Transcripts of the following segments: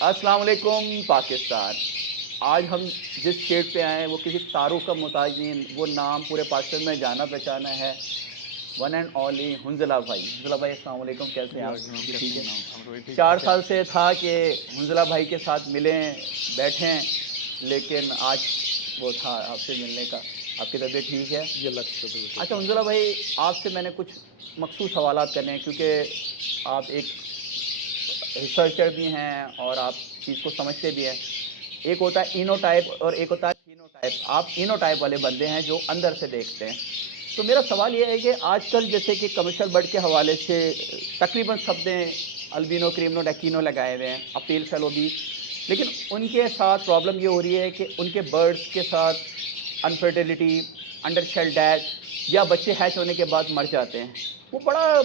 السلام علیکم پاکستان. آج ہم جس اسٹیٹ پہ آئے ہیں وہ کسی تعارف کا محتاج نہیں. وہ نام پورے پاکستان میں جانا پہچانا ہے. ون اینڈ اونلی حنزلہ بھائی. حنزلہ بھائی السلام علیکم, کیسے ہیں آپ؟ ٹھیک ہے. 4 سال سے تھا کہ حنزلہ بھائی کے ساتھ ملیں بیٹھیں, لیکن آج وہ تھا آپ سے ملنے کا. آپ کی طبیعت ٹھیک ہے؟ جی اللہ کا شکر. اچھا حنزلہ بھائی, آپ سے میں نے کچھ مخصوص سوالات کرنے ہیں کیونکہ آپ ایک ریسرچر بھی ہیں اور آپ چیز کو سمجھتے بھی ہیں. ایک ہوتا ہے اینو ٹائپ اور ایک ہوتا ہے فینو ٹائپ. آپ اینو ٹائپ والے بندے ہیں جو اندر سے دیکھتے ہیں. تو میرا سوال یہ ہے کہ آج کل جیسے کہ کمرشل برڈ کے حوالے سے تقریباً سب نے البینو کریمنو ڈیکینو لگائے ہوئے ہیں, اپیل فیلو بھی, لیکن ان کے ساتھ پرابلم یہ ہو رہی ہے کہ ان کے برڈس کے ساتھ انفرٹیلٹی, انڈر شیل ڈیتھ, یا بچے ہیچ ہونے کے بعد مر جاتے ہیں. وہ بڑا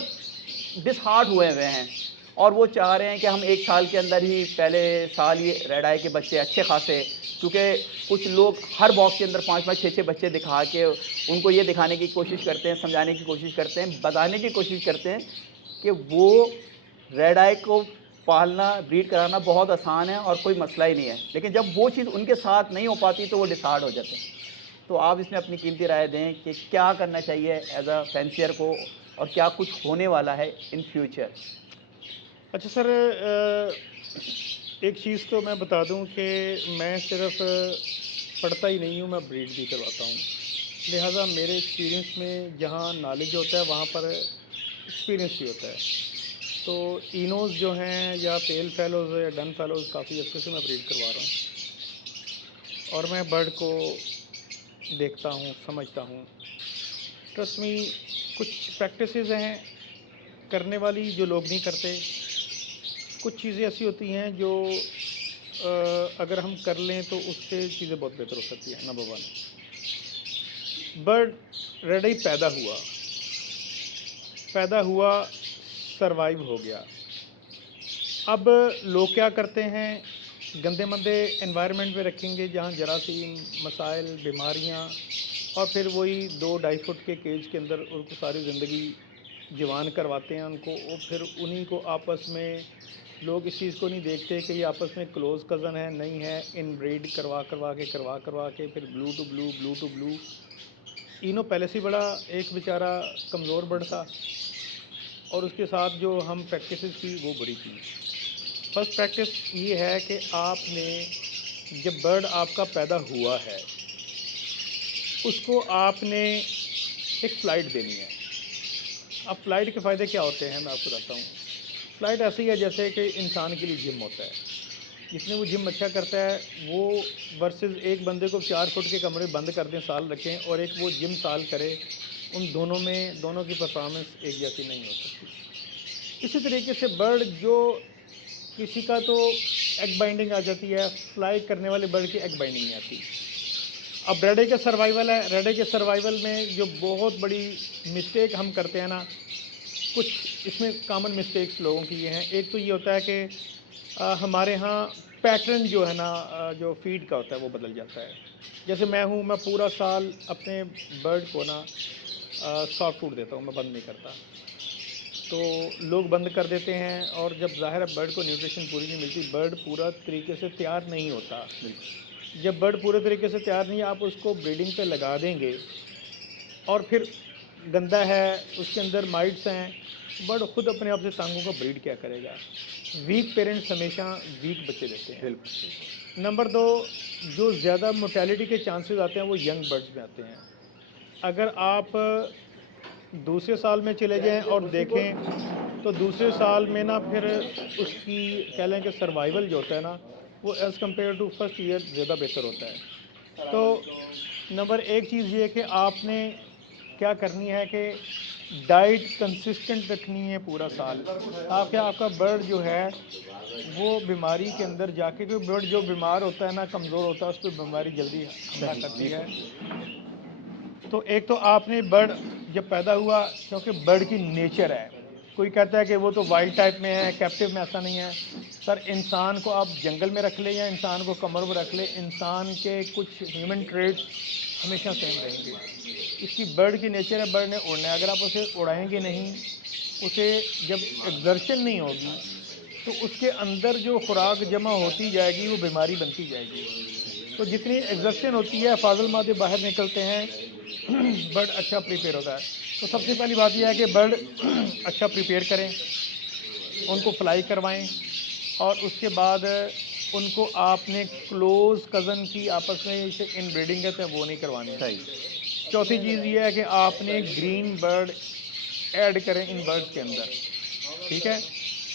ڈس ہارٹ ہوئے ہیں اور وہ چاہ رہے ہیں کہ ہم 1 سال کے اندر ہی پہلے سال ہی ریڈ آئی کے بچے اچھے خاصے, کیونکہ کچھ لوگ ہر باکس کے اندر 5 5 6 6 بچے دکھا کے ان کو یہ دکھانے کی کوشش کرتے ہیں, سمجھانے کی کوشش کرتے ہیں, بتانے کی کوشش کرتے ہیں کہ وہ ریڈ آئی کو پالنا, بریڈ کرانا بہت آسان ہے اور کوئی مسئلہ ہی نہیں ہے. لیکن جب وہ چیز ان کے ساتھ نہیں ہو پاتی تو وہ ڈسہارڈ ہو جاتے ہیں. تو آپ اس میں اپنی قیمتی رائے دیں کہ کیا کرنا چاہیے ایز اے فینسیئر کو, اور کیا کچھ ہونے والا ہے ان فیوچر. اچھا سر, ایک چیز تو میں بتا دوں کہ میں صرف پڑھتا ہی نہیں ہوں, میں بریڈ بھی کرواتا ہوں. لہٰذا میرے ایکسپیرینس میں جہاں نالج ہوتا ہے وہاں پر ایکسپیرینس بھی ہوتا ہے. تو اینوز جو ہیں یا پیل فیلوز یا ڈن فیلوز کافی عرصے سے میں بریڈ کروا رہا ہوں, اور میں برڈ کو دیکھتا ہوں, سمجھتا ہوں. ٹرسٹ می, کچھ پریکٹسز ہیں کرنے والی جو لوگ نہیں کرتے. کچھ چیزیں ایسی ہوتی ہیں جو اگر ہم کر لیں تو اس سے چیزیں بہت بہتر ہو سکتی ہیں. نمبر 1, برڈ ریڈ آئی پیدا ہوا سروائیو ہو گیا. اب لوگ کیا کرتے ہیں, گندے مندے انوائرمنٹ میں رکھیں گے جہاں جراثیم, مسائل, بیماریاں, اور پھر وہی 2 2.5 فٹ کے کیج کے اندر ان کو ساری زندگی جوان کرواتے ہیں ان کو. اور پھر انہی کو آپس میں لوگ اس چیز کو نہیں دیکھتے کہ یہ آپس میں کلوز کزن ہے, نہیں ہے, ان بریڈ کروا کے پھر بلو ٹو بلو. اینو پہلے سے بڑا ایک بیچارہ کمزور برڈ تھا, اور اس کے ساتھ جو ہم پریکٹسز کی وہ بری تھی. فرسٹ پریکٹس یہ ہے کہ آپ نے جب برڈ آپ کا پیدا ہوا ہے اس کو آپ نے ایک فلائٹ دینی ہے. اب فلائٹ کے فائدے کیا ہوتے ہیں میں آپ کو بتاتا ہوں. فلائٹ ایسی ہے جیسے کہ انسان کے لیے جم ہوتا ہے. جس نے وہ جم اچھا کرتا ہے وہ ورسز ایک بندے کو 4 فٹ کے کمرے بند کر دیں, سال رکھیں, اور ایک وہ جم سال کرے, ان دونوں کی پرفارمنس ایک جیسی نہیں ہو سکتی. اسی طریقے سے برڈ جو کسی کا تو ایگ بائنڈنگ آ جاتی ہے, فلائی کرنے والے برڈ کی ایگ بائنڈنگ نہیں آتی. اب ریڈ آئی کا سروائیول ہے, ریڈ آئی کے سروائیول میں جو بہت بڑی مسٹیک ہم کرتے ہیں نا, کچھ اس میں کامن مسٹیکس لوگوں کی یہ ہیں. ایک تو یہ ہوتا ہے کہ ہمارے ہاں پیٹرن جو ہے نا, جو فیڈ کا ہوتا ہے وہ بدل جاتا ہے. جیسے میں ہوں, میں پورا سال اپنے برڈ کو نا سافٹ فوڈ دیتا ہوں, میں بند نہیں کرتا. تو لوگ بند کر دیتے ہیں, اور جب ظاہر ہے برڈ کو نیوٹریشن پوری نہیں ملتی, برڈ پورا طریقے سے تیار نہیں ہوتا. جب برڈ پورے طریقے سے تیار نہیں, آپ اس کو بریڈنگ پہ لگا دیں گے اور پھر گندا ہے, اس کے اندر مائٹس ہیں, برڈ خود اپنے آپ سے ٹانگوں کا بریڈ کیا کرے گا. ویک پیرنٹس ہمیشہ ویک بچے دیتے ہیں. نمبر 2, جو زیادہ موٹیلٹی کے چانسز آتے ہیں وہ ینگ برڈز میں آتے ہیں. اگر آپ دوسرے سال میں چلے جائیں اور دیکھیں تو دوسرے سال میں نا پھر اس کی کہہ لیں کہ سروائیول جو ہوتا ہے نا, وہ as compare to first year زیادہ بہتر ہوتا ہے. تو نمبر 1 چیز یہ کہ آپ نے کیا کرنی ہے کہ ڈائٹ کنسسٹنٹ رکھنی ہے پورا سال, تاکہ آپ کا برڈ جو ہے وہ بیماری کے اندر جا کے, کوئی برڈ جو بیمار ہوتا ہے نا, کمزور ہوتا ہے, اس پہ بیماری جلدی حملہ کرتی ہے. تو ایک تو آپ نے برڈ جب پیدا ہوا, کیونکہ برڈ کی نیچر ہے, کوئی کہتا ہے کہ وہ تو وائلڈ ٹائپ میں ہے, کیپٹیو میں, ایسا نہیں ہے سر. انسان کو آپ جنگل میں رکھ لیں یا انسان کو کمر میں رکھ لیں, انسان کے کچھ ہیومن ٹریٹس ہمیشہ سیم رہیں گے. اس کی برڈ کی نیچر ہے, برڈ نے اڑنا ہے. اگر آپ اسے اڑائیں گے نہیں, اسے جب ایگزرشن نہیں ہوگی تو اس کے اندر جو خوراک جمع ہوتی جائے گی وہ بیماری بنتی جائے گی. تو جتنی ایگزسشن ہوتی ہے فاضل مادے باہر نکلتے ہیں برڈ اچھا پریپیئر ہوتا ہے. تو سب سے پہلی بات یہ ہے کہ برڈ اچھا پریپیئر کریں, ان کو فلائی کروائیں, اور اس کے بعد ان کو آپ نے کلوز کزن کی آپس میں اسے ان بریڈنگ کہتے ہیں وہ نہیں کروانی. صحیح. چوتھی چیز یہ ہے کہ آپ نے گرین برڈ ایڈ کریں ان برڈز کے اندر, ٹھیک ہے.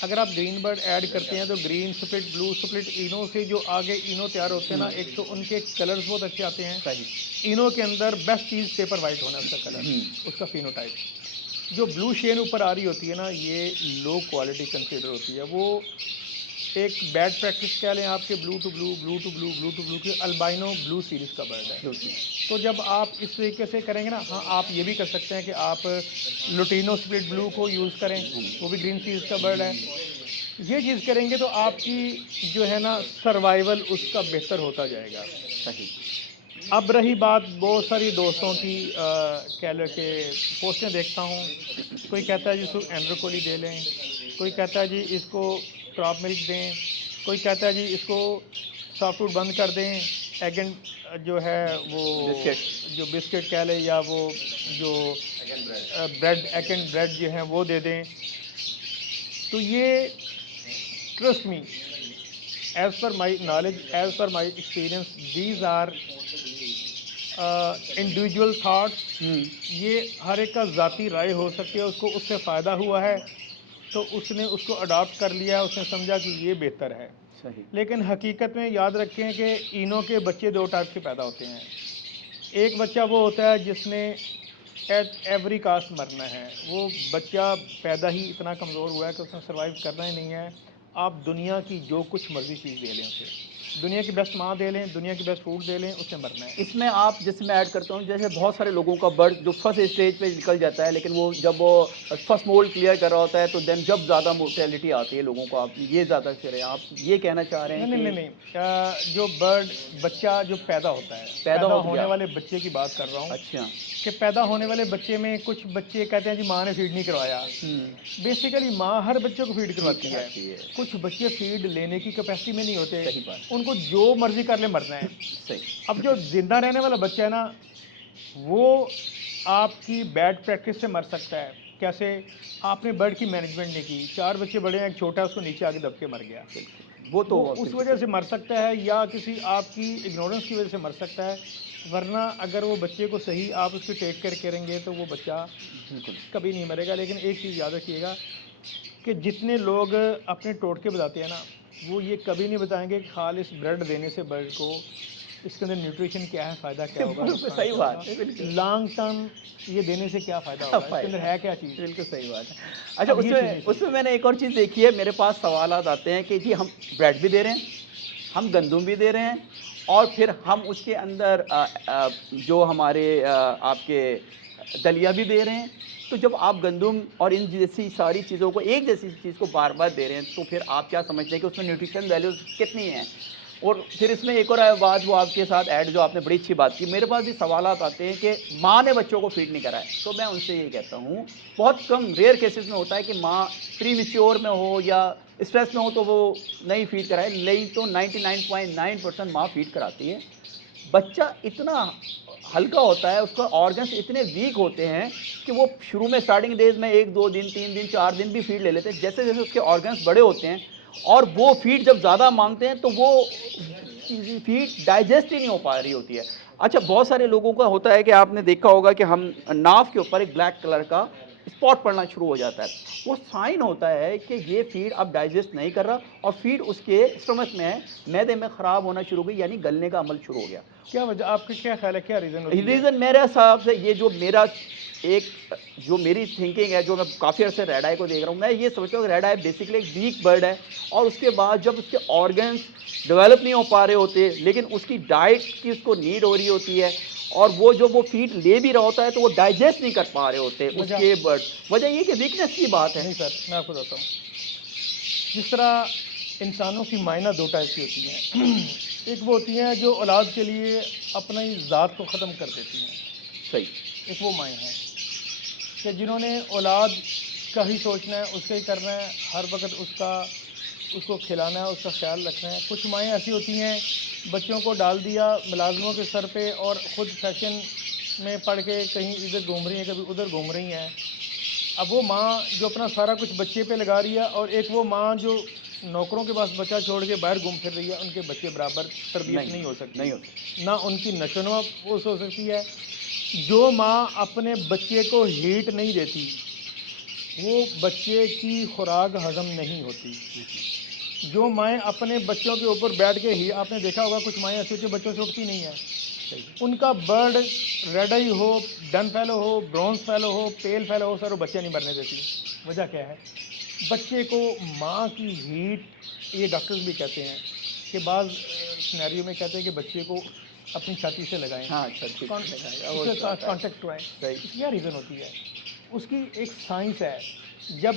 اگر آپ گرین برڈ ایڈ کرتے ہیں تو گرین سپلٹ, بلو سپلٹ, اینو سے جو آگے اینو تیار ہوتے ہیں نا, ایک تو ان کے کلرز بہت اچھے آتے ہیں. صحیح. اینو کے اندر بیسٹ چیز پیپر وائٹ ہونا ہے اس کا کلر, اس کا فینوٹائپ. جو بلو شین اوپر آ رہی ہوتی ہے نا, یہ لو کوالٹی کنسیڈر ہوتی ہے. وہ ایک بیڈ پریکٹس کہہ لیں آپ کے blue to blue, blue to blue, blue to blue کی البائنو بلو سیریز کا برڈ ہے. تو جب آپ اس طریقے سے کریں گے نا, ہاں آپ یہ بھی کر سکتے ہیں کہ آپ لوٹینو سپلٹ بلو کو یوز کریں, وہ بھی گرین سیریز کا برڈ ہے. یہ چیز کریں گے تو آپ کی جو ہے نا سروائیول اس کا بہتر ہوتا جائے گا. صحیح. اب رہی بات بہت ساری دوستوں کی, کہہ لو کہ پوسٹیں دیکھتا ہوں, کوئی کہتا ہے جی اس کو اینڈروکولی دے لیں, کوئی کہتا ہے جی اس کو کراپ ملک دیں, کوئی کہتا ہے جی اس کو سافٹ فوڈ بند کر دیں, ایگن جو ہے وہ بسکٹ. جو بسکٹ کہہ لیں یا وہ جو بریڈ ایگ اینڈ بریڈ جو ہیں وہ دے دیں. تو یہ trust me, as per my knowledge, as per my experience, these are individual thoughts. یہ ہر ایک کا ذاتی رائے ہو سکتی ہے, اس کو اس سے فائدہ ہوا ہے تو اس نے اس کو اڈاپٹ کر لیا, اس نے سمجھا کہ یہ بہتر ہے. صحیح. لیکن حقیقت میں یاد رکھیں کہ اینوں کے بچے دو ٹائپ کے پیدا ہوتے ہیں. ایک بچہ وہ ہوتا ہے جس نے ایٹ ایوری کاسٹ مرنا ہے, وہ بچہ پیدا ہی اتنا کمزور ہوا ہے کہ اس نے سروائیو کرنا ہی نہیں ہے. آپ دنیا کی جو کچھ مرضی چیز دے لیں اسے, دنیا کی بیسٹ ماں دے لیں, دنیا کی بیسٹ فوڈ دے لیں, اس نے مرنا ہے. اس میں آپ جیسے میں ایڈ کرتا ہوں, جیسے بہت سارے لوگوں کا برڈ جو فرسٹ اسٹیج پہ نکل جاتا ہے, لیکن وہ جب وہ فرسٹ مولڈ کلیئر کر رہا ہوتا ہے تو دین جب زیادہ مورٹیلٹی آتی ہے لوگوں کو, آپ یہ زیادہ کریں, آپ یہ کہنا چاہ رہے ہیں نہیں کہ نہیں نہیں نہیں, جو برڈ بچہ جو پیدا ہوتا ہے, پیدا ہو ہونے گیا. والے بچے کی بات کر رہا ہوں. اچھا. کہ پیدا ہونے والے بچے میں کچھ بچے کہتے ہیں جی ماں نے فیڈ نہیں کروایا. بیسیکلی ماں ہر بچے کو فیڈ کرواتی ہے. کچھ بچے فیڈ لینے کی کیپیسٹی میں نہیں ہوتے, صحیح بات. ان کو جو مرضی کر لے مرنا ہے. صحیح. اب جو زندہ رہنے والا بچہ ہے نا, وہ آپ کی بیڈ پریکٹس سے مر سکتا ہے. کیسے؟ آپ نے برڈ کی مینجمنٹ نہیں کی, 4 بچے بڑے ہیں, ایک چھوٹا ہے, اس کو نیچے آگے دب کے مر گیا. وہ تو وہ اس وجہ سے مر سکتا ہے, یا کسی آپ کی اگنورنس کی وجہ سے مر سکتا ہے. ورنہ اگر وہ بچے کو صحیح آپ اس کی ٹیک کیئر کریں گے تو وہ بچہ بالکل کبھی نہیں مرے گا. لیکن ایک چیز یاد رکھیے گا کہ جتنے لوگ اپنے ٹوٹکے بتاتے ہیں نا, وہ یہ کبھی نہیں بتائیں گے کہ خالص بریڈ دینے سے برڈ کو اس کے اندر نیوٹریشن کیا ہے, فائدہ کیا ہوگا, نقصان صحیح کیا بات ہوگا, ہے. بالکل لانگ ٹرم یہ دینے سے کیا فائدہ ہوگا, اس کے اندر ہے کیا چیز. بالکل صحیح بات ہے. اچھا, اب یہ چیز نہیں اس میں سمجھتے. میں نے ایک اور چیز دیکھی ہے, میرے پاس سوالات آتے ہیں کہ جی ہم بریڈ بھی دے رہے ہیں, ہم گندم بھی دے رہے ہیں, اور پھر ہم اس کے اندر جو ہمارے آپ کے دلیا بھی دے رہے ہیں. تو جب آپ گندم اور ان جیسی ساری چیزوں کو, ایک جیسی چیز کو بار بار دے رہے ہیں, تو پھر آپ کیا سمجھتے ہیں کہ اس میں نیوٹریشن ویلیوز کتنی ہیں؟ اور پھر اس میں ایک اور بات وہ آپ کے ساتھ ایڈ, جو آپ نے بڑی اچھی بات کی, میرے پاس بھی سوالات آتے ہیں کہ ماں نے بچوں کو فیڈ نہیں کرا ہے. تو میں ان سے یہ کہتا ہوں, بہت کم ریئر کیسز میں ہوتا ہے کہ ماں پری میچور میں ہو یا اسٹریس میں ہو تو وہ نہیں فیڈ کرائے, نہیں تو 99.9% ماں فیڈ کراتی ہے. بچہ اتنا ہلکا ہوتا ہے, اس کا آرگنس اتنے ویک ہوتے ہیں کہ وہ شروع میں اسٹارٹنگ ڈیز میں 1 2 دن 3 دن 4 دن بھی فیڈ لے لیتے ہیں. جیسے جیسے اس کے آرگنس بڑے ہوتے ہیں اور وہ فیڈ جب زیادہ مانگتے ہیں تو وہ فیڈ ڈائجسٹ ہی نہیں ہو پا رہی ہوتی ہے. اچھا, بہت سارے لوگوں کا ہوتا ہے کہ آپ نے دیکھا ہوگا کہ ہم ناف کے اوپر ایک بلیک کلر کا اسپاٹ پڑنا شروع ہو جاتا ہے. وہ سائن ہوتا ہے کہ یہ فیڈ اب ڈائجسٹ نہیں کر رہا, اور فیڈ اس کے اسٹمک میں ہے, معدے میں خراب ہونا شروع ہو گئی, یعنی گلنے کا عمل شروع ہو گیا. کیا وجہ, آپ کا کیا خیال ہے, کیا ریزن ہوتی ہے؟ ریزن میرے حساب سے یہ جو میرا ایک جو میری تھنکنگ ہے, جو میں کافی عرصے ریڈ آئی کو دیکھ رہا ہوں, میں یہ سمجھتا ہوں کہ ریڈ آئی بیسکلی ایک ویک برڈ ہے, اور اس کے بعد جب اس کے آرگنس ڈیولپ نہیں ہو پا رہے ہوتے, لیکن اس کی ڈائٹ کی اس کو نیڈ ہو رہی ہوتی ہے, اور وہ جو وہ فیڈ لے بھی رہا ہوتا ہے تو وہ ڈائجسٹ نہیں کر پا رہے ہوتے اس کے برڈ. وجہ یہ کہ ویکنیس کی بات ہے. نہیں سر, میں آپ کو بتاتا ہوں, جس طرح انسانوں کی مائنہ 2 ٹائپ کی ہوتی ہیں. ایک وہ ہوتی ہیں جو اولاد کے لیے اپنی ذات کو ختم کر دیتی ہیں. صحیح. ایک وہ مائنڈ ہے کہ جنہوں نے اولاد کا ہی سوچنا ہے, اس کا ہی کرنا ہے, ہر وقت اس کا اس کو کھلانا ہے، اس کا خیال رکھنا ہے۔ کچھ مائیں ایسی ہوتی ہیں بچوں کو ڈال دیا ملازموں کے سر پہ اور خود فیشن میں پڑھ کے کہیں ادھر گھوم رہی ہیں کبھی ادھر گھوم رہی ہیں۔ اب وہ ماں جو اپنا سارا کچھ بچے پہ لگا رہی ہے، اور ایک وہ ماں جو نوکروں کے پاس بچہ چھوڑ کے باہر گھوم پھر رہی ہے، ان کے بچے برابر تربیت نہیں ہو سکتی، نہیں ہو سکتی۔ نہ ان کی نشو و نما ہو سکتی ہے۔ جو ماں اپنے بچے کو ہیٹ نہیں دیتی وہ بچے کی خوراک ہضم نہیں ہوتی۔ جو مائیں اپنے بچوں کے اوپر بیٹھ کے ہی، آپ نے دیکھا ہوگا کچھ مائیں ایسی ہوتی ہیں بچوں سے اٹھتی نہیں ہیں، صحیح۔ ان کا برڈ ریڈ آئی ہو، ڈن فیلو ہو، برونز فیلو ہو، پیل فیلو ہو، سر وہ بچے نہیں مرنے دیتی۔ وجہ کیا ہے؟ بچے کو ماں کی ہیٹ، یہ ڈاکٹرز بھی کہتے ہیں کہ بعض سینیریو میں کہتے ہیں کہ بچے کو اپنی چھاتی سے لگائیں، ہاں اچھا ٹھیک ہے، اس وہ کے تو ساتھ آتا ہے۔ کانٹیکٹ کرائیں۔ صحیح۔ اس کی کیا ریزن ہوتی ہے؟ اس کی ایک سائنس ہے۔ جب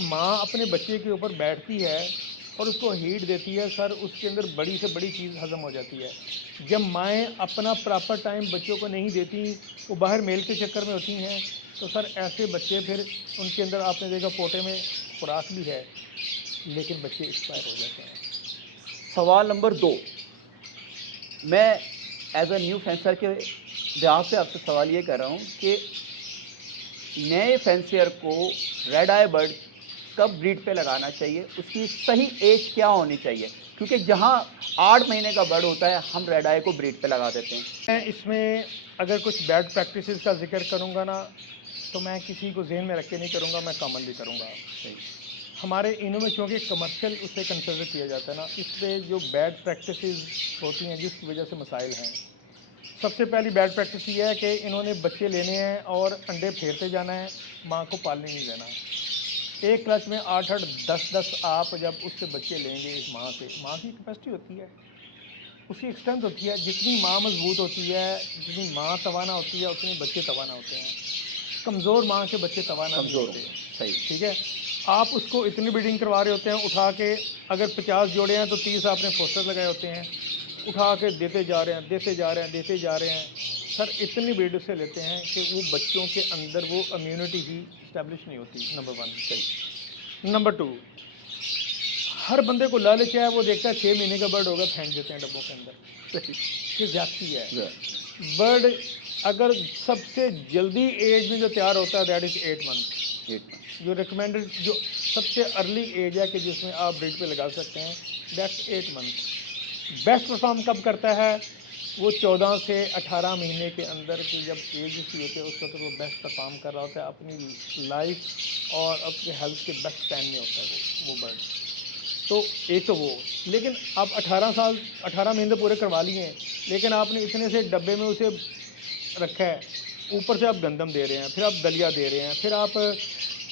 ماں اپنے بچے کے اوپر بیٹھتی ہے اور اس کو ہیٹ دیتی ہے، سر اس کے اندر بڑی سے بڑی چیز ہضم ہو جاتی ہے۔ جب مائیں اپنا پراپر ٹائم بچوں کو نہیں دیتی، وہ باہر میل کے چکر میں ہوتی ہیں، تو سر ایسے بچے پھر ان کے اندر آپ نے دیکھا پوٹے میں خوراک بھی ہے لیکن بچے ایکسپائر ہو جاتے ہیں۔ سوال نمبر 2، میں ایز اے نیو فینسر کے بہاف پہ آپ سے سوال یہ کر رہا ہوں کہ نئے فینسر کو ریڈ آئی برڈ کب بریڈ پہ لگانا چاہیے، اس کی صحیح ایج کیا ہونی چاہیے؟ کیونکہ جہاں 8 مہینے کا برڈ ہوتا ہے ہم ریڈ آئی کو بریڈ پہ لگا دیتے ہیں۔ میں اس میں اگر کچھ بیڈ پریکٹسز کا ذکر کروں گا نا، تو میں کسی کو ذہن میں رکھ کے نہیں کروں گا، میں کامنلی کروں گا۔ ہمارے انہوں میں چونکہ کمرشل اس سے کنسیڈر کیا جاتا ہے نا، اس پہ جو بیڈ پریکٹسز ہوتی ہیں جس کی وجہ سے مسائل ہیں، سب سے پہلی بیڈ پریکٹس یہ ہے کہ انہوں نے بچے لینے ہیں اور انڈے پھیرتے جانا ہے، ماں کو پالنے نہیں دینا۔ ایک کلچ میں 8 10 آپ جب اس سے بچے لیں گے، اس ماں سے، ماں کی کیپیسٹی ہوتی ہے، اس کی اسٹرینتھ ہوتی ہے، جتنی ماں مضبوط ہوتی ہے، جتنی ماں توانا ہوتی ہے، اتنی بچے توانا ہوتے ہیں۔ کمزور ماں کے بچے توانا نہیں کمزور ہوتے۔ صحیح۔ ٹھیک ہے، آپ اس کو اتنی بریڈنگ کروا رہے ہوتے ہیں اٹھا کے، اگر 50 جوڑے ہیں تو 30 آپ نے فوسٹر لگائے ہوتے ہیں، اٹھا کے دیتے جا رہے ہیں، دیتے جا رہے ہیں، دیتے جا رہے ہیں۔ سر اتنی بریڈ سے لیتے ہیں کہ وہ بچوں کے اندر وہ امیونٹی ہی اسٹیبلش نہیں ہوتی، نمبر 1۔ صحیح۔ نمبر 2، ہر بندے کو لالچ ہے، وہ دیکھتا ہے 6 مہینے کا برڈ ہوگا، پھینک دیتے ہیں ڈبوں کے اندر۔ یہ زیادتی ہے۔ برڈ اگر سب سے جلدی ایج میں جو تیار ہوتا ہے دیٹ از 8 منتھ۔ جو ریکمینڈڈ جو سب سے ارلی ایج ہے کہ جس میں آپ بریڈ پہ لگا سکتے ہیں، دیٹس 8 منتھ۔ بیسٹ پرفارم کب کرتا ہے؟ وہ 14 سے 18 مہینے کے اندر کی جب ایج اس کی ہوتی ہے، اس وقت وہ بیسٹ پرفارم کر رہا ہوتا ہے، اپنی لائف اور اپنے ہیلتھ کے بیسٹ ٹائم میں ہوتا ہے وہ برڈ۔ تو ایک تو وہ، لیکن آپ 18 مہینے پورے کروا لیے ہیں، لیکن آپ نے اتنے سے ڈبے میں اسے رکھا ہے، اوپر سے آپ گندم دے رہے ہیں، پھر آپ دلیا دے رہے ہیں، پھر آپ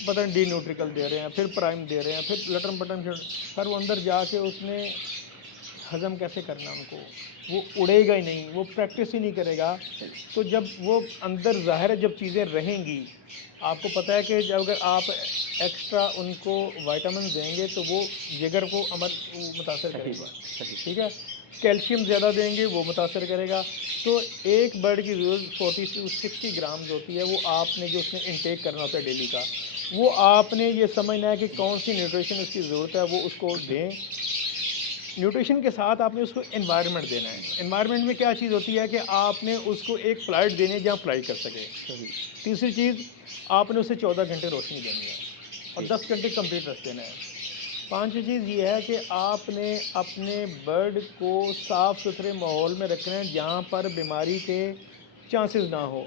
پتہ نہیں ڈی نیوٹریکل دے رہے ہیں، پھر پرائم دے رہے ہیں، پھر لٹرم پٹرم، سر وہ اندر جا کے اس نے ہضم کیسے کرنا ان کو؟ وہ اڑے گا ہی نہیں، وہ پریکٹس ہی نہیں کرے گا۔ تو جب وہ اندر ظاہر ہے جب چیزیں رہیں گی، آپ کو پتہ ہے کہ جب اگر آپ ایکسٹرا ان کو وائٹامنز دیں گے تو وہ جگر کو متاثر کریں گے۔ ٹھیک ہے، کیلشیم زیادہ دیں گے وہ متاثر کرے گا۔ تو ایک برڈ کی ضرورت 40 سے 60 گرامز ہوتی ہے، وہ آپ نے جو اس نے انٹیک کرنا ہوتا ہے ڈیلی کا، وہ آپ نے یہ سمجھنا ہے کہ کون سی نیوٹریشن اس کی ضرورت ہے، وہ اس کو دیں۔ نیوٹریشن کے ساتھ آپ نے اس کو انوائرمنٹ دینا ہے۔ انوائرمنٹ میں کیا چیز ہوتی ہے کہ آپ نے اس کو ایک فلائٹ دینی ہے جہاں فلائی کر سکے۔ تیسری چیز، آپ نے اسے 14 گھنٹے روشنی دینی ہے اور 10 گھنٹے کمپلیٹ رکھ دینا ہے۔ پانچویں چیز یہ ہے کہ آپ نے اپنے برڈ کو صاف ستھرے ماحول میں رکھنا ہے جہاں پر بیماری کے چانسز نہ ہو۔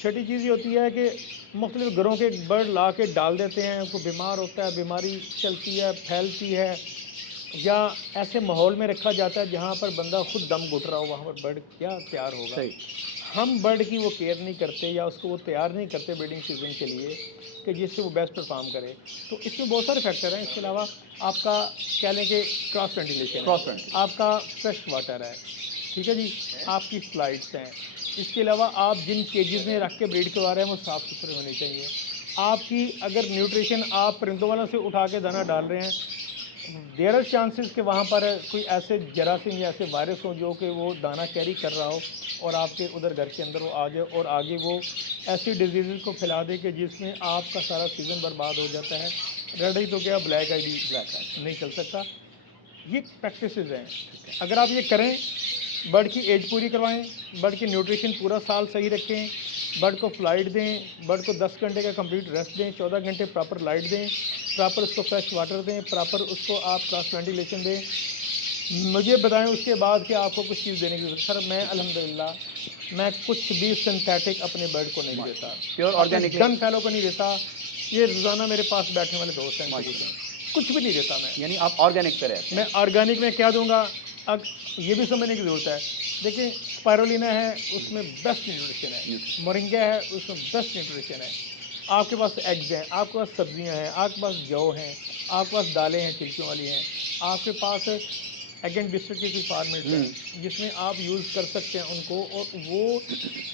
چھٹی چیز یہ ہوتی ہے کہ مختلف گھروں کے برڈ لا کے ڈال دیتے ہیں، وہ بیمار ہوتا ہے، بیماری چلتی ہے، پھیلتی ہے، یا ایسے ماحول میں رکھا جاتا ہے جہاں پر بندہ خود دم گھٹ رہا ہو، وہاں پر برڈ کیا تیار ہوگا؟ ہم برڈ کی وہ کیئر نہیں کرتے یا اس کو وہ تیار نہیں کرتے بریڈنگ سیزن کے لیے کہ جس سے وہ بیسٹ پرفارم کرے۔ تو اس میں بہت سارے فیکٹر ہیں۔ اس کے علاوہ آپ کا کہہ لیں کہ کراس وینٹیلیشن ہے، آپ کا فریش واٹر ہے، ٹھیک ہے جی، آپ کی فلائٹس ہیں، اس کے علاوہ آپ جن کیجز میں رکھ کے بریڈ کروا رہے ہیں وہ صاف ستھرے ہونے چاہیے۔ آپ کی اگر نیوٹریشن آپ پرندوں والوں سے اٹھا کے دانہ ڈال رہے ہیں، دیر آر چانسز کہ وہاں پر کوئی ایسے جراثیم یا ایسے وائرس ہوں جو کہ وہ دانہ کیری کر رہا ہو اور آپ کے ادھر گھر کے اندر وہ آ جائے اور آگے وہ ایسی ڈیزیزز کو پھیلا دے کہ جس میں آپ کا سارا سیزن برباد ہو جاتا ہے۔ ریڈ آئی تو کیا بلیک آئی بھی بلیک آئی نہیں چل سکتا. یہ پریکٹسز ہیں. اگر آپ یہ کریں، برڈ کی ایج پوری کروائیں، برڈ کی نیوٹریشن پورا سال صحیح رکھیں، برڈ کو فلائٹ دیں، برڈ کو 10 گھنٹے کا کمپلیٹ ریسٹ دیں، 14 گھنٹے پراپر لائٹ دیں، پراپر اس کو فریش واٹر دیں، پراپر اس کو آپ کراس وینٹیلیشن دیں. مجھے بتائیں اس کے بعد کہ آپ کو کچھ چیز دینے کی ضرورت. سر میں الحمدللہ میں کچھ بھی سنتھیٹک اپنے برڈ کو نہیں دیتا، پیور اپنے آرگینک گن فیلو کو نہیں دیتا. یہ روزانہ میرے پاس بیٹھنے والے دوست ہیں، ماشاء اللہ. کچھ بھی نہیں دیتا میں. یعنی آپ آرگینک پہ رہتے ہیں. میں آرگینک میں کیا دوں گا؟ اب یہ بھی سمجھنے کی ضرورت ہے. دیکھیں اسپائرولینا ہے، اس میں بیسٹ نیوٹریشن ہے. مورنگا ہے، اس میں بیسٹ نیوٹریشن ہے. آپ کے پاس ایگز ہیں، آپ کے پاس سبزیاں ہیں، آپ کے پاس جو ہیں، آپ کے پاس دالیں ہیں چھلکیوں والی ہیں، آپ کے پاس ایگ اینڈ بسکٹ کی کچھ فارمیٹس ہیں جس میں آپ یوز کر سکتے ہیں ان کو. اور وہ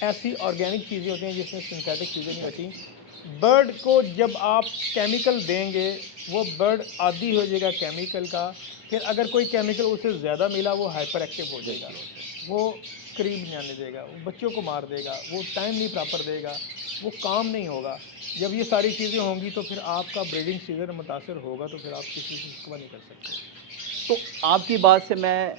ایسی آرگینک چیزیں ہوتی ہیں جس میں سنتھیٹک چیزیں نہیں ہوتی. برڈ کو جب آپ کیمیکل دیں گے وہ برڈ عادی ہو جائے گا کیمیکل کا. پھر اگر کوئی کیمیکل اسے زیادہ ملا وہ ہائپر ایکٹیو ہو جائے گا، وہ قریب نہیں آنے دے گا، وہ بچوں کو مار دے گا، وہ ٹائم نہیں پراپر دے گا، وہ کام نہیں ہوگا. جب یہ ساری چیزیں ہوں گی تو پھر آپ کا بریڈنگ سیزن متاثر ہوگا، تو پھر آپ کسی سے شکوہ نہیں کر سکتے. تو آپ کی بات سے میں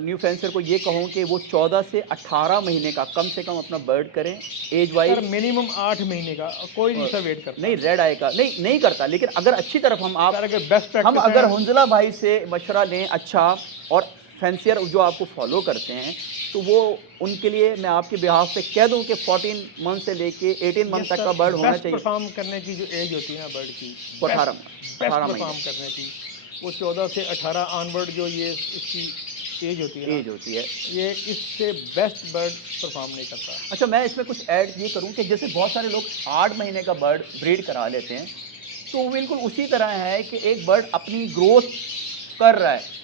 نیو فینسر کو یہ کہوں کہ وہ 14 سے 18 مہینے کا کم سے کم اپنا برڈ کریں ایج وائز. سر منیمم 8 مہینے کا کوئی نہیں سر ویٹ کرتا. نہیں ریڈ آئی کا نہیں کرتا، لیکن اگر اچھی طرف ہم سر اگر بیسٹ ہم پریکٹس اگر ہیں حنزلہ بھائی سے مشورہ لیں اچھا، اور فینسیئر جو آپ کو فالو کرتے ہیں، تو وہ ان کے لیے میں آپ کے بہاف پہ کہہ دوں کہ 14 منتھ سے لے کے 18 منتھ یس تک سر، کا برڈ ہونا بیسٹ چاہیے. پرفارم کرنے کی جو ایج ہوتی ہے نا برڈ کی، وہ بیسٹ 18 پرفارم مہینے کرنے کی وہ 14 سے 18 آن ورڈ جو یہ اس کی ایج ہوتی ہے نا، ایج ہوتی ہے. یہ اس سے بیسٹ برڈ پرفارم نہیں کرتا. اچھا میں اس میں کچھ ایڈ یہ کروں کہ جیسے بہت سارے لوگ 8 مہینے کا برڈ بریڈ کرا لیتے ہیں، تو وہ بالکل اسی طرح ہے کہ ایک برڈ اپنی گروتھ کر رہا ہے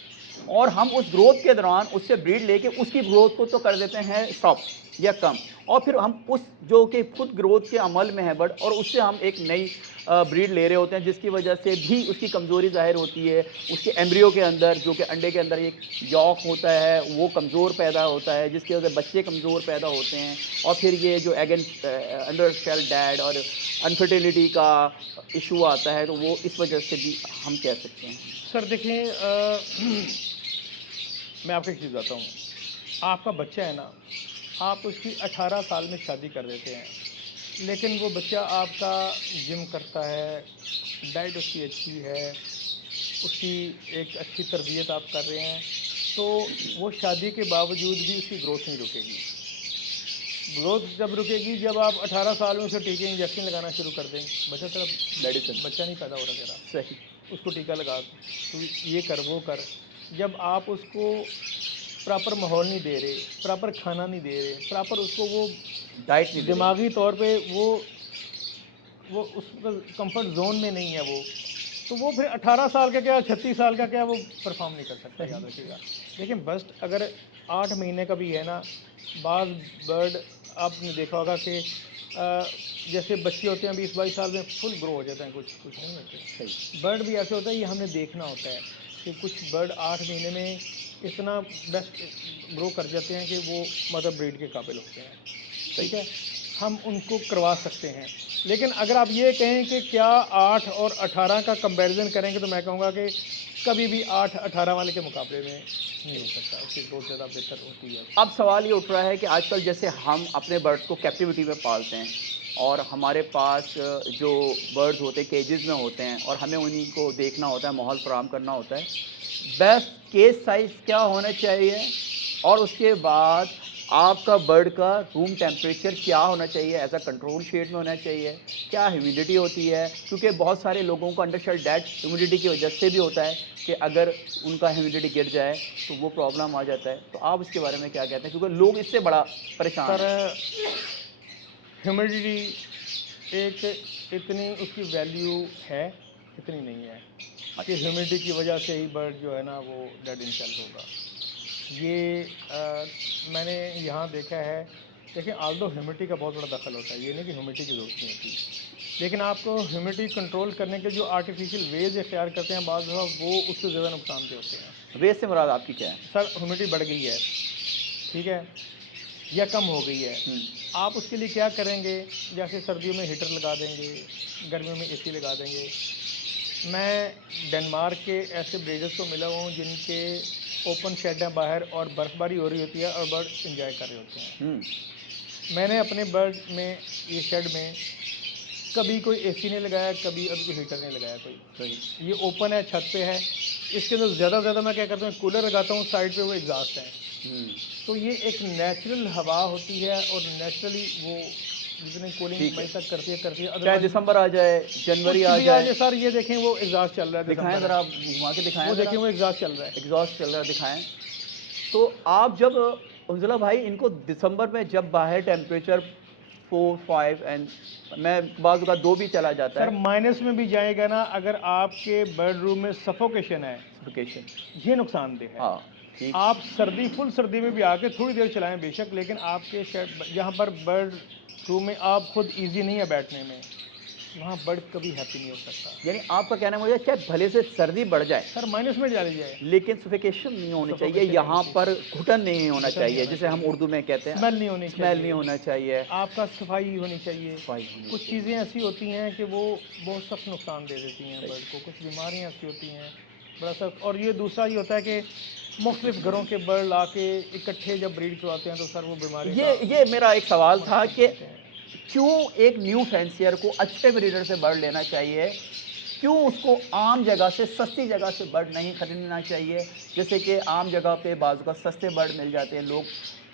اور ہم اس گروتھ کے دوران اس سے بریڈ لے کے اس کی گروتھ کو تو کر دیتے ہیں اسٹاپ یا کم، اور پھر ہم اس جو کہ خود گروتھ کے عمل میں ہے برڈ، اور اس سے ہم ایک نئی بریڈ لے رہے ہوتے ہیں، جس کی وجہ سے بھی اس کی کمزوری ظاہر ہوتی ہے. اس کے ایمبریو کے اندر جو کہ انڈے کے اندر ایک یاک ہوتا ہے وہ کمزور پیدا ہوتا ہے، جس کی وجہ سے بچے کمزور پیدا ہوتے ہیں. اور پھر یہ جو ایگ انڈر شیل ڈیڈ اور انفرٹیلٹی کا ایشو آتا ہے، تو وہ اس وجہ سے بھی ہم کہہ سکتے ہیں. سر دیکھیں میں آپ کو ایک چیز بتاتا ہوں. آپ کا بچہ ہے نا، آپ اس کی 18 سال میں شادی کر دیتے ہیں، لیکن وہ بچہ آپ کا جم کرتا ہے، ڈائٹ اس کی اچھی ہے، اس کی ایک اچھی تربیت آپ کر رہے ہیں، تو وہ شادی کے باوجود بھی اس کی گروتھ نہیں رکے گی. گروتھ جب رکے گی جب آپ 18 سال میں اسے ٹیکے انجیکشن لگانا شروع کر دیں. بچہ تیرا میڈیسن بچہ نہیں پیدا ہو رہا تیرا، صحیح. اس کو ٹیکہ لگا، تو یہ کر وہ کر. جب آپ اس کو پراپر ماحول نہیں دے رہے، پراپر کھانا نہیں دے رہے، پراپر اس کو وہ ڈائٹ نہیں دے رہے. دماغی طور پہ وہ اس کمفرٹ زون میں نہیں ہے وہ، تو وہ پھر 18 سال کا کیا 36 سال کا کیا وہ پرفارم نہیں کر سکتا. یاد رکھیے گا. لیکن بس اگر 8 مہینے کا بھی ہے نا، بعض برڈ آپ نے دیکھا ہوگا کہ جیسے بچے ہوتے ہیں 20-22 سال میں فل گرو ہو جاتے ہیں، کچھ نہیں ہوتے. صحیح. برڈ بھی ایسے ہوتا ہے، یہ ہم نے دیکھنا ہوتا ہے کہ کچھ برڈ 8 مہینے میں اتنا بیسٹ گرو کر جاتے ہیں کہ وہ مدر بریڈ کے قابل ہوتے ہیں. ٹھیک ہے، ہم ان کو کروا سکتے ہیں. لیکن اگر آپ یہ کہیں کہ کیا 8 اور 18 کا کمپیریزن کریں گے، تو میں کہوں گا کہ کبھی بھی 8-18 والے کے مقابلے میں نہیں ہو سکتا. اس کی گروتھ زیادہ بہتر ہوتی ہے. اب سوال یہ اٹھ رہا ہے کہ آج کل جیسے ہم اپنے برڈس کو کیپٹیوٹی میں پالتے ہیں، اور ہمارے پاس جو برڈز ہوتے ہیں کیجز میں ہوتے ہیں، اور ہمیں انہیں کو دیکھنا ہوتا ہے، ماحول فراہم کرنا ہوتا ہے. بیسٹ کیس سائز کیا ہونا چاہیے، اور اس کے بعد آپ کا برڈ کا روم ٹیمپریچر کیا ہونا چاہیے، ایز اے کنٹرول شیڈ میں ہونا چاہیے، کیا ہیومیڈیٹی ہوتی ہے، کیونکہ بہت سارے لوگوں کو انڈر شیل ڈیٹ ہیومیڈیٹی کی وجہ سے بھی ہوتا ہے کہ اگر ان کا ہیومیڈیٹی گر جائے تو وہ پرابلم آ جاتا ہے. تو آپ اس کے بارے میں کیا کہتے ہیں، کیونکہ لوگ اس سے بڑا پریشان سر ہیں. ہیومیڈیٹی ایک اتنی اس کی ویلیو ہے، اتنی نہیں ہے کہ ہیومیڈیٹی کی وجہ سے ہی برڈ جو ہے نا وہ ڈیڈ ان سیل ہوگا. یہ میں نے یہاں دیکھا ہے. دیکھیں آلدو ہیومیڈیٹی کا بہت بڑا دخل ہوتا ہے، یہ نہیں کہ ہیومیڈیٹی کی ضرورت نہیں ہوتی، لیکن آپ کو ہیومیڈیٹی کنٹرول کرنے کے جو آرٹیفیشیل ویز اختیار کرتے ہیں بعض دفعہ وہ اس سے زیادہ نقصان دہ ہوتے ہیں. ویز سے مراد آپ کی کیا ہے؟ سر ہیومیڈیٹی بڑھ گئی ہے، ٹھیک ہے، یا کم ہو گئی ہے. آپ اس کے لیے کیا کریں گے؟ جیسے سردیوں میں ہیٹر لگا دیں گے، گرمیوں میں اے سی لگا دیں گے. میں ڈنمارک کے ایسے بریڈرز کو ملا ہوا ہوں جن کے اوپن شیڈ ہیں باہر اور برف باری ہو رہی ہوتی ہے اور برڈ انجوائے کر رہے ہوتے ہیں. میں نے اپنے برڈ میں یہ شیڈ میں کبھی کوئی اے سی نہیں لگایا, کبھی ابھی کوئی ہیٹر نہیں لگایا کوئی. یہ اوپن ہے, چھت پہ ہے. اس کے اندر زیادہ سے زیادہ میں کیا کرتا ہوں, کولر لگاتا ہوں, سائڈ پہ وہ ایگزاسٹ ہے. تو یہ ایک نیچرل ہوا ہوتی ہے اور نیچرلی وہ جتنی کولنگ مئی تک کرتی ہے چاہے دسمبر آ جائے, جنوری آ جائے. سر یہ دیکھیں وہ ایگزاسٹ چل رہا ہے, دکھائیں ذرا, آپ گھما کے دکھائیں, وہ دیکھیں وہ ایگزاسٹ چل رہا ہے, ایگزاسٹ چل رہا ہے, دکھائیں. تو آپ جب حنظلہ بھائی ان کو دسمبر میں جب باہر ٹیمپریچر 4, 5 اینڈ میں بعض اوقات 2 بھی چلا جاتا ہے, سر مائنس میں بھی جائے گا نا, اگر آپ کے برڈ روم میں سفوکیشن ہے, یہ نقصان دہ ہے. ہاں آپ سردی فل سردی میں بھی آ کے تھوڑی دیر چلائیں بے شک, لیکن آپ کے جہاں پر برڈ روم میں آپ خود ایزی نہیں ہے بیٹھنے میں, وہاں برڈ کبھی ہیپی نہیں ہو سکتا. یعنی آپ کا کہنا ہے مجھے چاہے بھلے سے سردی بڑھ جائے سر مائنس میں چلی جائے, لیکن سفیکیشن نہیں ہونی چاہیے, یہاں پر گھٹن نہیں ہونا چاہیے, جسے ہم اردو میں کہتے ہیں اسمیل نہیں ہونی چاہیے, اسمیل نہیں ہونا چاہیے, آپ کا صفائی ہونی چاہیے. کچھ چیزیں ایسی ہوتی ہیں کہ وہ بہت سخت نقصان دے دیتی ہیں برڈ کو, کچھ بیماریاں ایسی ہوتی ہیں بڑا سخت. اور یہ دوسرا یہ ہوتا ہے کہ مختلف گھروں کے برڈ لا کے اکٹھے جب بریڈ کرواتے ہیں تو سر وہ بیماری یہ میرا ایک سوال تھا کہ کیوں ایک نیو فینسیئر کو اچھے بریڈر سے برڈ لینا چاہیے, کیوں اس کو عام جگہ سے سستی جگہ سے برڈ نہیں خریدنا چاہیے. جیسے کہ عام جگہ پہ بعض کا سستے برڈ مل جاتے ہیں, لوگ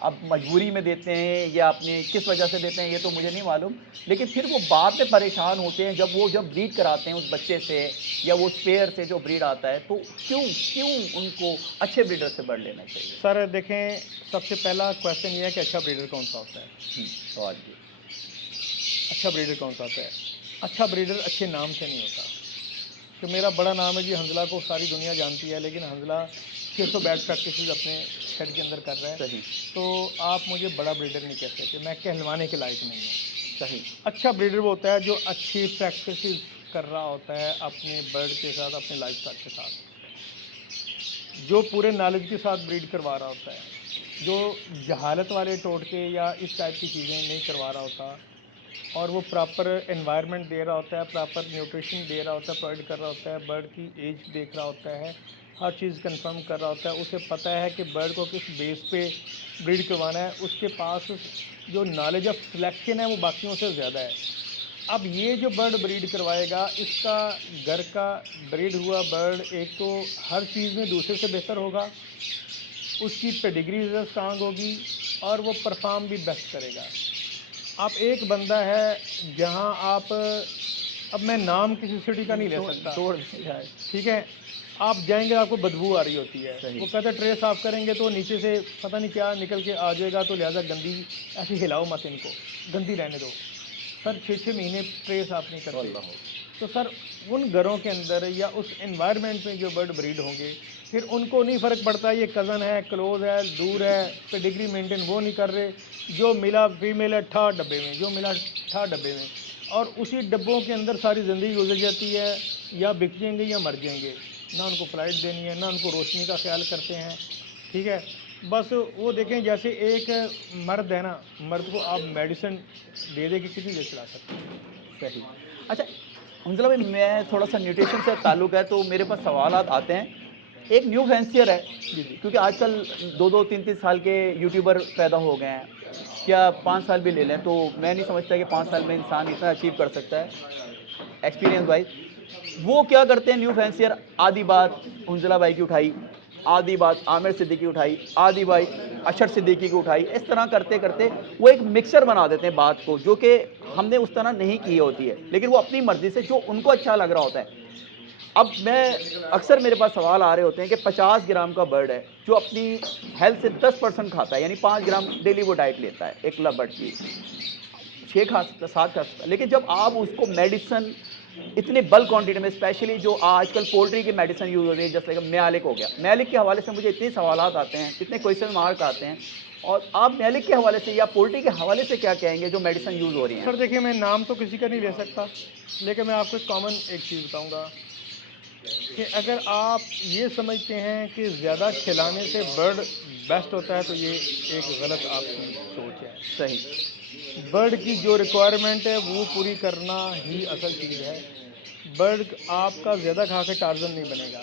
اب مجبوری میں دیتے ہیں یا اپنے کس وجہ سے دیتے ہیں یہ تو مجھے نہیں معلوم, لیکن پھر وہ بعد میں پریشان ہوتے ہیں جب وہ بریڈ کراتے ہیں اس بچے سے یا وہ اسپیئر سے جو بریڈ آتا ہے. تو کیوں ان کو اچھے بریڈر سے برڈ لینا چاہیے؟ سر دیکھیں, سب سے پہلا کویشچن یہ ہے کہ اچھا بریڈر کون سا ہوتا ہے. سوال یہ اچھا بریڈر کون سا ہوتا ہے؟ اچھا بریڈر اچھے نام سے نہیں ہوتا. کہ میرا بڑا نام ہے جی حنظلہ, کو ساری دنیا جانتی ہے, لیکن حنظلہ 600 بیڈ پریکٹسز اپنے شیڈ کے اندر کر رہا ہے, تو آپ مجھے بڑا بریڈر نہیں کہہ سکتے, میں کہلوانے کے لائق نہیں ہوں. صحیح. اچھا بریڈر وہ ہوتا ہے جو اچھی پریکٹسز کر رہا ہوتا ہے اپنے برڈ کے ساتھ, اپنے لائف اسٹائل کے ساتھ, جو پورے نالج کے ساتھ بریڈ کروا رہا ہوتا ہے, جو جہالت والے ٹوٹکے یا اس ٹائپ کی چیزیں نہیں کروا رہا ہوتا, اور وہ پراپر انوائرمنٹ دے رہا ہوتا ہے, پراپر نیوٹریشن دے رہا ہوتا ہے, پرووائڈ کر رہا ہوتا ہے, برڈ کی ایج دیکھ رہا ہوتا ہے, ہر چیز کنفرم کر رہا ہوتا ہے, اسے پتہ ہے کہ برڈ کو کس بیس پہ بریڈ کروانا ہے, اس کے پاس جو نالج آف سلیکشن ہے وہ باقیوں سے زیادہ ہے. اب یہ جو برڈ بریڈ کروائے گا, اس کا گھر کا بریڈ ہوا برڈ ایک تو ہر چیز میں دوسرے سے بہتر ہوگا, اس کی پیڈگری زیادہ اسٹرانگ ہوگی, اور وہ پرفارم بھی بیسٹ کرے گا. آپ ایک بندہ ہے جہاں آپ, اب میں نام کسی سٹی کا نہیں لے سکتا, ٹھیک ہے, آپ جائیں گے آپ کو بدبو آ رہی ہوتی ہے, وہ کہتے ہیں ٹرے صاف کریں گے تو نیچے سے پتہ نہیں کیا نکل کے آ جائے گا, تو لہٰذا گندی ایسی ہلاؤ مت, ان کو گندی رہنے دو. سر 6 مہینے ٹرے صاف نہیں کرتے. تو سر ان گھروں کے اندر یا اس انوائرمنٹ میں جو برڈ بریڈ ہوں گے, پھر ان کو نہیں فرق پڑتا یہ کزن ہے, کلوز ہے, دور ہے, پیڈگری مینٹین وہ نہیں کر رہے, جو ملا فیمیل ہے ٹھا ڈبے میں, جو ملا ٹھا ڈبے میں, اور اسی ڈبوں کے اندر ساری زندگی گزر جاتی ہے, یا بک جائیں گے یا مر جائیں گے, نہ ان کو فلائٹ دینی ہے, نہ ان کو روشنی کا خیال کرتے ہیں. ٹھیک ہے, بس وہ دیکھیں جیسے ایک مرد ہے نا, مرد کو آپ میڈیسن دے دے کے کتنی دیر چلا سکتے ہیں. صحیح. اچھا حنظلہ بھائی, میں تھوڑا سا نیوٹریشن سے تعلق ہے تو میرے پاس سوالات آتے ہیں. ایک نیو فینسیئر ہے, کیونکہ آج کل 2 3 سال کے یوٹیوبر پیدا ہو گئے ہیں, کیا 5 سال بھی لے لیں تو میں نہیں سمجھتا کہ 5 سال میں انسان اتنا اچیو کر سکتا ہے ایکسپیرینس وائز. وہ کیا کرتے ہیں نیو فینسیئر, آدھی بات حنظلہ بھائی کی اٹھائی, آدھی بات عامر صدیقی اٹھائی, آدھی بات اشرف صدیقی کی اٹھائی, اس طرح کرتے کرتے وہ ایک مکسچر بنا دیتے ہیں بات کو, جو کہ ہم نے اس طرح نہیں کی ہوتی ہے, لیکن وہ اپنی مرضی سے جو ان کو اچھا لگ رہا ہوتا ہے. اب میں اکثر میرے پاس سوال آ رہے ہوتے ہیں کہ 50 گرام کا برڈ ہے جو اپنی ہیلتھ سے 10% کھاتا ہے, یعنی 5 گرام ڈیلی وہ ڈائٹ لیتا ہے ایک برڈ کی, 6 کھا سکتا, 7 کھا سکتا, لیکن جب آپ اس کو میڈیسن اتنے بلک کوانٹٹی میں, اسپیشلی جو آج کل پولٹری کی میڈیسن یوز ہو رہی ہے, جیسے کہ میالک ہو گیا, میالک کے حوالے سے مجھے اتنے سوالات آتے ہیں, اتنے کوئسچن مارک آتے ہیں, اور آپ میالک کے حوالے سے یا پولٹری کے حوالے سے کیا کہیں گے جو میڈیسن یوز ہو رہی ہیں؟ سر دیکھیں, میں نام تو کسی کا نہیں لے سکتا, لیکن میں آپ کو ایک کامن ایک چیز بتاؤں گا کہ اگر آپ یہ سمجھتے ہیں کہ زیادہ کھلانے سے برڈ بیسٹ ہوتا ہے تو یہ ایک غلط آپ کی سوچ ہے. صحیح. برڈ کی جو ریکوائرمنٹ ہے وہ پوری کرنا ہی اصل چیز ہے. برڈ آپ کا زیادہ کھا کے ٹارزن نہیں بنے گا.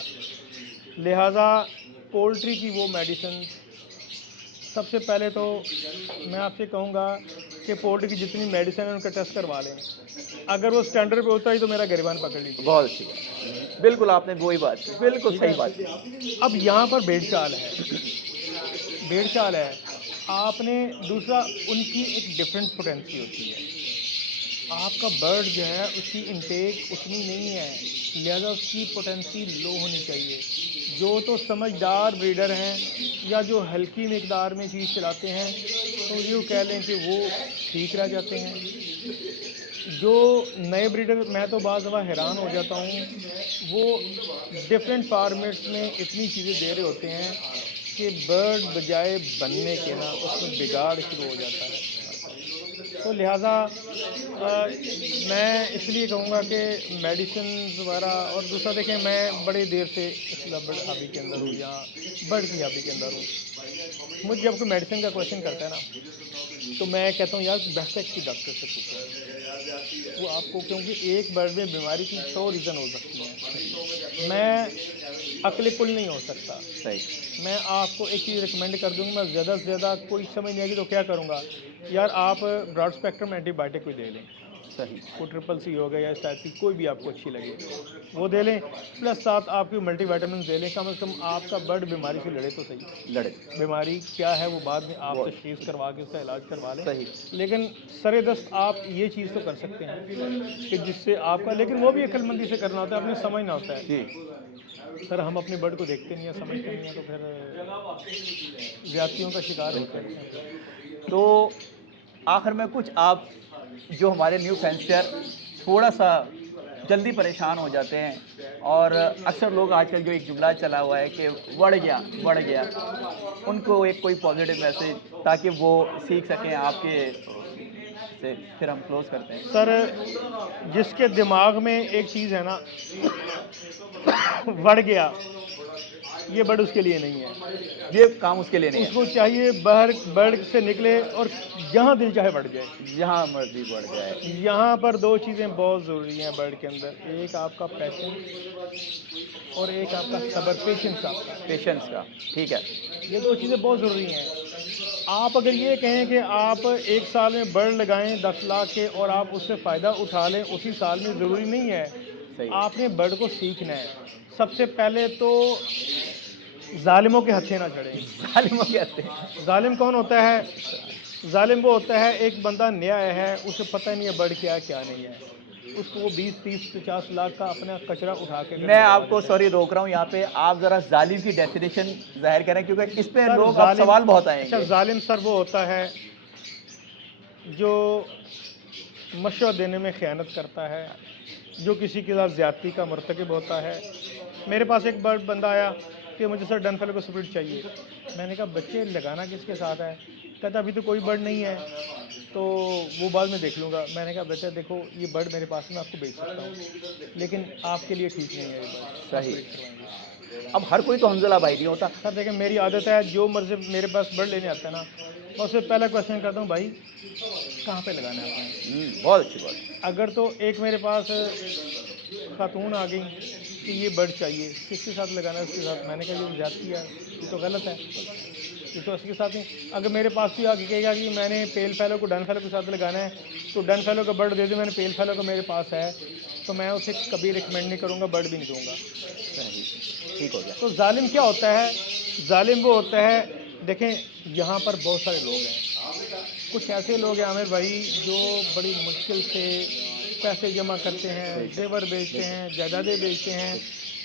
لہٰذا پولٹری کی وہ میڈیسن، سب سے پہلے تو میں آپ سے کہوں گا کہ پولٹری کی جتنی میڈیسن ہے ان کا ٹیسٹ کروا لیں. اگر وہ اسٹینڈرڈ پہ ہوتا ہے تو میرا گریبان پکڑ لیجیے. بہت اچھی بات، بالکل آپ نے وہی بات کی، بالکل ٹھیک صحیح ہے. بات کی. اب یہاں پر بھیڑ چال ہے، بھیڑ چال ہے. آپ نے دوسرا، ان کی ایک ڈفرینٹ پوٹینسی ہوتی ہے. آپ کا برڈ جو ہے اس کی انٹیک اتنی نہیں ہے، لہذا اس کی پوٹینسی لو ہونی چاہیے. جو تو سمجھدار بریڈر ہیں یا جو ہلکی مقدار میں چیز چلاتے ہیں تو یوں کہہ لیں کہ وہ ٹھیک رہ جاتے ہیں. جو نئے بریڈر، میں تو بعض دفعہ حیران ہو جاتا ہوں، وہ ڈفرینٹ فارمیٹس میں اتنی چیزیں دے رہے ہوتے ہیں کہ برڈ بجائے بننے کے نا اس میں بگاڑ شروع ہو جاتا ہے. تو لہٰذا میں اس لیے کہوں گا کہ میڈیسن وغیرہ. اور دوسرا دیکھیں، میں بڑی دیر سے اس برڈ ہابی کے اندر ہوں یا برڈ کی ہابی کے اندر ہوں. مجھے جب کوئی میڈیسن کا کویشچن کرتا ہے نا تو میں کہتا ہوں یار بیسٹ کی ڈاکٹر سے پوچھو، وہ آپ کو، کیونکہ ایک برڈ میں بیماری کی 100 ریزن ہو سکتی ہیں. میں عقل کل نہیں ہو سکتا. صحیح. میں آپ کو ایک چیز ریکمینڈ کر دوں گا، میں زیادہ سے زیادہ کوئی سمجھ نہیں آئے گی تو کیا کروں گا، یار آپ براڈ اسپیکٹرم اینٹی بائیوٹک کوئی دے لیں. صحیح. وہ ٹرپل سی ہو گیا یا اس ٹائپ کی کوئی بھی آپ کو اچھی لگے وہ دے لیں، پلس ساتھ آپ کی ملٹی وائٹامنس دے لیں. کم از کم آپ کا برڈ بیماری سے لڑے تو صحیح. لڑے. بیماری کیا ہے وہ بعد میں آپ بہت تشخیص کروا کے اس کا علاج کروا لیں. صحیح. لیکن سر دست آپ یہ چیز تو کر سکتے ہیں کہ جس سے آپ کا، لیکن وہ بھی عقل مندی سے کرنا ہوتا ہے، آپ نے سمجھنا ہوتا ہے. جی. سر ہم اپنے برڈ کو دیکھتے نہیں ہیں، سمجھتے نہیں ہیں، تو پھر زیادتیوں کا شکار ہوتے ہیں. تو آخر میں کچھ آپ جو ہمارے نیو فینسر تھوڑا سا جلدی پریشان ہو جاتے ہیں، اور اکثر لوگ آج کل جو ایک جملہ چلا ہوا ہے کہ بڑھ گیا بڑھ گیا، ان کو ایک کوئی پازیٹیو میسج تاکہ وہ سیکھ سکیں آپ کے سے، پھر ہم کلوز کرتے ہیں. سر جس کے دماغ میں ایک چیز ہے نا بڑھ گیا، یہ برڈ اس کے لیے نہیں ہے. یہ کام اس کے لیے نہیں اس ہے. کو چاہیے باہر برڈ سے نکلے اور جہاں دل چاہے بڑھ جائے. جہاں مرضی بڑھ جائے. یہاں پر دو چیزیں بہت ضروری ہیں برڈ کے اندر، ایک آپ کا پیشن اور ایک آپ کا صبر. پیشنس آپ کا، پیشنس کا. ٹھیک ہے. یہ دو چیزیں بہت ضروری ہیں. آپ اگر یہ کہیں کہ آپ ایک سال میں برڈ لگائیں 10 لاکھ کے اور آپ اس سے فائدہ اٹھا لیں اسی سال میں، ضروری نہیں ہے. صحیح. آپ نے برڈ کو سیکھنا ہے. سب سے پہلے تو ظالموں کے ہتھے نہ چڑھیں. ظالموں کہتے ہیں. ظالم کون ہوتا ہے؟ ظالم وہ ہوتا ہے ایک بندہ نیا ہے، اسے پتہ نہیں ہے برڈ کیا ہے کیا نہیں ہے، اس کو وہ 20 30 50 لاکھ کا اپنا کچرا اٹھا کے میں آپ کو سوری روک رہا ہوں یہاں پہ، آپ ذرا ظالم کی ڈیفینیشن ظاہر کریں کیونکہ اس پہ سر لوگ اب ظالم، سوال بہت آئیں اچھا گے. ظالم سر وہ ہوتا ہے جو مشورہ دینے میں خیانت کرتا ہے، جو کسی کے ساتھ زیادتی کا مرتکب ہوتا ہے. میرے پاس ایک بندہ آیا کہ مجھے سر ڈن فیلو کو سپرٹ چاہیے. میں نے کہا بچے لگانا کس کے ساتھ ہے؟ کہتا ابھی تو کوئی برڈ نہیں ہے تو وہ بعد میں دیکھ لوں گا. میں نے کہا بیٹا دیکھو یہ برڈ میرے پاس میں آپ کو بیچ سکتا ہوں لیکن آپ کے لیے ٹھیک نہیں ہے یہ برڈ. صحیح. اب ہر کوئی تو حنزلہ بھائی نہیں ہوتا. سر دیکھیں میری عادت ہے، جو مرضی میرے پاس برڈ لینے آتا ہے نا میں اس سے پہلا کویشچن کرتا ہوں بھائی کہاں پہ لگانا ہے آپ نے. بہت اچھی بات. اگر تو ایک میرے پاس خاتون آ گئی کہ یہ برڈ چاہیے، کس کے ساتھ لگانا ہے اس کے ساتھ، میں نے کہا یہ زیادتی ہے، یہ تو غلط ہے، یہ تو اس کے ساتھ نہیں. اگر میرے پاس بھی آ کے کہے گا کہ میں نے پیل فیلو کو ڈن فیلو کے ساتھ لگانا ہے تو ڈن فیلو کا برڈ دے دیں، میں نے پیل فیلو کا میرے پاس ہے تو میں اسے کبھی ریکمینڈ نہیں کروں گا، برڈ بھی نہیں دوں گا. ٹھیک ہو گیا. تو ظالم کیا ہوتا ہے؟ ظالم وہ ہوتا ہے، دیکھیں یہاں پر بہت سارے لوگ ہیں، کچھ ایسے لوگ ہیں عامر بھائی جو بڑی مشکل سے پیسے جمع کرتے ہیں، زیور بیچتے ہیں، جائیدادیں بیچتے ہیں،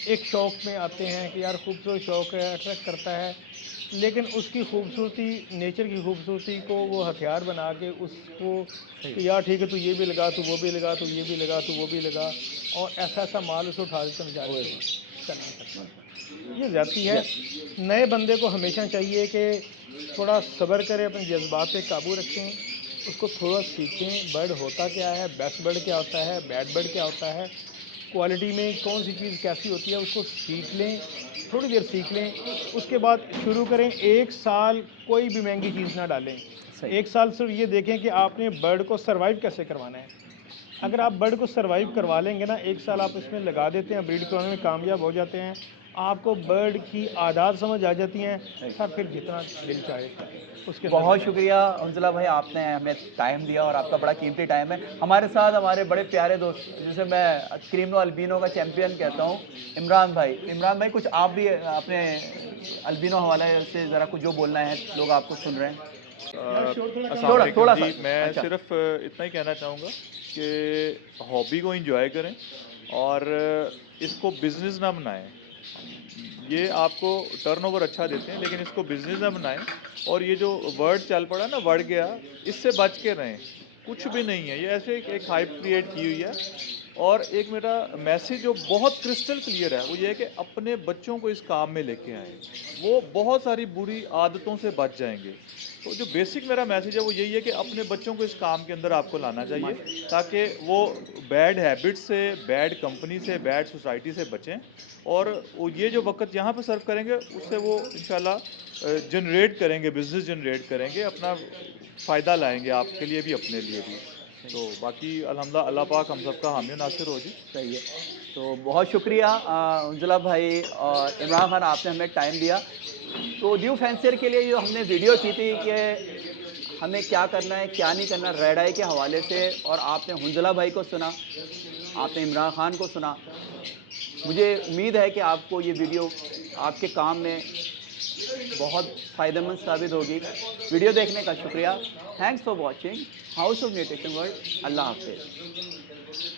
ایک شوق میں آتے ہیں کہ یار خوبصورت شوق ہے، اٹریکٹ کرتا ہے، لیکن اس کی خوبصورتی، نیچر کی خوبصورتی کو وہ ہتھیار بنا کے اس کو کہ یار ٹھیک ہے تو یہ بھی لگا، تو وہ بھی لگا، تو یہ بھی لگا، تو وہ بھی لگا، اور ایسا ایسا مال اسے اٹھا دیتا ہے کر نہیں سکتا. یہ زیادتی ہے. نئے بندے کو ہمیشہ چاہیے کہ تھوڑا صبر کرے، اپنے جذبات پہ قابو رکھیں، اس کو تھوڑا سیکھیں برڈ ہوتا کیا ہے، بیسٹ برڈ کیا ہوتا ہے، بیڈ برڈ کیا ہوتا ہے، کوالٹی میں کون سی چیز کیسی ہوتی ہے، اس کو سیکھ لیں، تھوڑی دیر سیکھ لیں، اس کے بعد شروع کریں. ایک سال کوئی بھی مہنگی چیز نہ ڈالیں. ایک سال صرف یہ دیکھیں کہ آپ نے برڈ کو سروائیو کیسے کروانا ہے. اگر آپ برڈ کو سروائیو کروا لیں گے نا، 1 سال آپ اس میں لگا دیتے ہیں، بریڈ کرانے میں کامیاب ہو جاتے ہیں، آپ کو برڈ کی عادات سمجھ آ جاتی ہیں، سب پھر جتنا دل چاہے اس کے اندر بہت لگائیں۔ شکریہ حنظلہ بھائی، آپ نے ہمیں ٹائم دیا اور آپ کا بڑا قیمتی ٹائم ہے ہمارے ساتھ۔ ہمارے بڑے پیارے دوست جسے میں کریم البینو کا چیمپئن کہتا ہوں، عمران بھائی۔ عمران بھائی کچھ آپ بھی اپنے البینو حوالے سے ذرا کچھ جو بولنا ہے، لوگ آپ کو سن رہے ہیں۔ السلام تھوڑا علیکم سا جی، میں اچھا، صرف اتنا ہی کہنا چاہوں گا کہ ہابی کو انجوائے کریں اور اس کو بزنس نہ بنائیں۔ یہ آپ کو ٹرن اوور اچھا دیتے ہیں لیکن اس کو بزنس نہ بنائیں، اور یہ جو ورڈ چل پڑا نا بڑھ گیا، اس سے بچ کے رہیں۔ کچھ بھی نہیں ہے، یہ ایسے ایک ہائپ کریٹ کی ہوئی ہے۔ اور ایک میرا میسیج جو بہت کرسٹل کلیئر ہے وہ یہ ہے کہ اپنے بچوں کو اس کام میں لے کے آئیں، وہ بہت ساری بری عادتوں سے بچ جائیں گے۔ تو جو بیسک میرا میسیج ہے وہ یہی ہے کہ اپنے بچوں کو اس کام کے اندر آپ کو لانا چاہیے تاکہ وہ بیڈ ہیبٹ سے، بیڈ کمپنی سے، بیڈ سوسائٹی سے بچیں، اور وہ یہ جو وقت یہاں پہ سرو کریں گے اس سے وہ انشاءاللہ جنریٹ کریں گے، بزنس جنریٹ کریں گے، اپنا فائدہ لائیں گے، آپ کے لیے بھی اپنے لیے بھی۔ تو باقی الحمدللہ اللہ پاک ہم سب کا حامی و ناصر ہو جی۔ صحیح ہے۔ تو بہت شکریہ حنظلہ بھائی اور عمران خان، آپ نے ہمیں ٹائم دیا۔ تو نیو فینسر کے لیے جو ہم نے ویڈیو کی تھی کہ ہمیں کیا کرنا ہے کیا نہیں کرنا ریڈ آئی کے حوالے سے، اور آپ نے حنظلہ بھائی کو سنا، آپ نے عمران خان کو سنا، مجھے امید ہے کہ آپ کو یہ ویڈیو آپ کے کام میں بہت فائدہ مند ثابت ہوگی۔ ویڈیو دیکھنے کا شکریہ۔ Thanks for watching house of nutrition world. اللہ حافظ۔